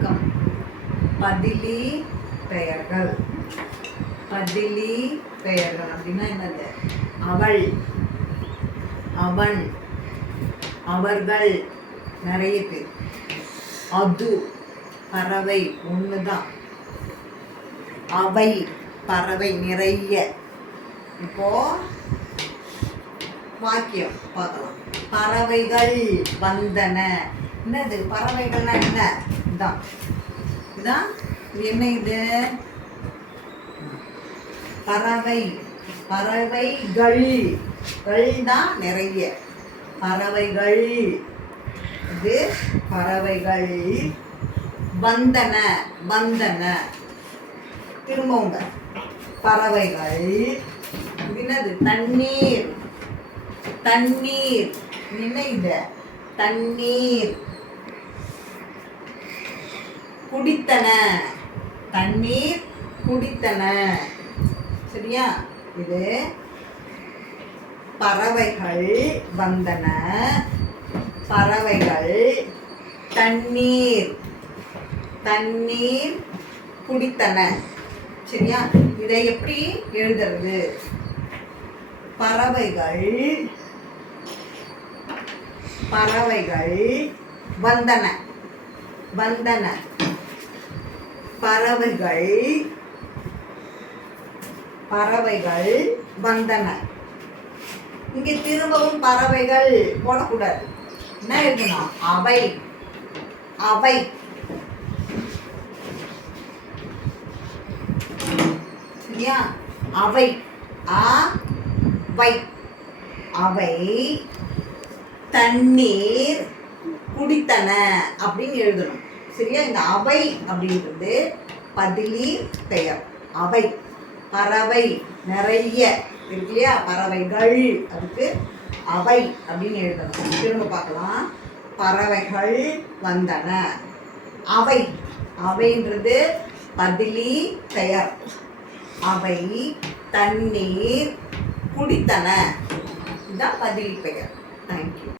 வணக்கம். பதிலி பெயர்கள். பதிலி பெயர்கள் அப்படின்னா என்னது? அவள், அவன், அவர்கள், நிறைய பேர். அது பறவை ஒண்ணுதான். அவை பறவை நிறைய. இப்போ வாக்கியம் பார்க்கலாம். பறவைகள் வந்தன. என்னது பறவைகள்னா என்ன? இதான் இதான் என்ன? இது பறவை. பறவைகள் தான் நிறைய. பறவைகள். இது பறவைகள் வந்தன. வந்தன திரும்பவுங்க. பறவைகள். என்னது? தண்ணீர். தண்ணீர் என்ன? இது தண்ணீர். குடித்தன. தண்ணீர் குடித்தன. சரியா? இது பறவைகள் வந்தன. பறவைகள் தண்ணீர். தண்ணீர் குடித்தன. சரியா? இதை எப்படி எழுதுறது? பறவைகள் பறவைகள் வந்தன. வந்தன. பறவைகள் பறவைகள் வந்தன. இங்கே திரும்பவும் பறவைகள் போடக்கூடாது. என்ன எழுதணும்? அவை. அவை. சரியா? அவை. அவை. அவை தண்ணீர் குடித்தன அப்படின்னு எழுதணும். சரியா? இந்த அவை அப்படின்றது பதிலி பெயர். அவை பறவை நிறைய இருக்கு இல்லையா? பறவைகள் அதுக்கு அவை அப்படின்னு எழுதணும். திரும்ப பார்க்கலாம். பறவைகள் வந்தன. அவை. அவைன்றது பதிலி பெயர். அவை தண்ணீர் குடித்தன. இதுதான் பதிலி பெயர். தேங்க்யூ.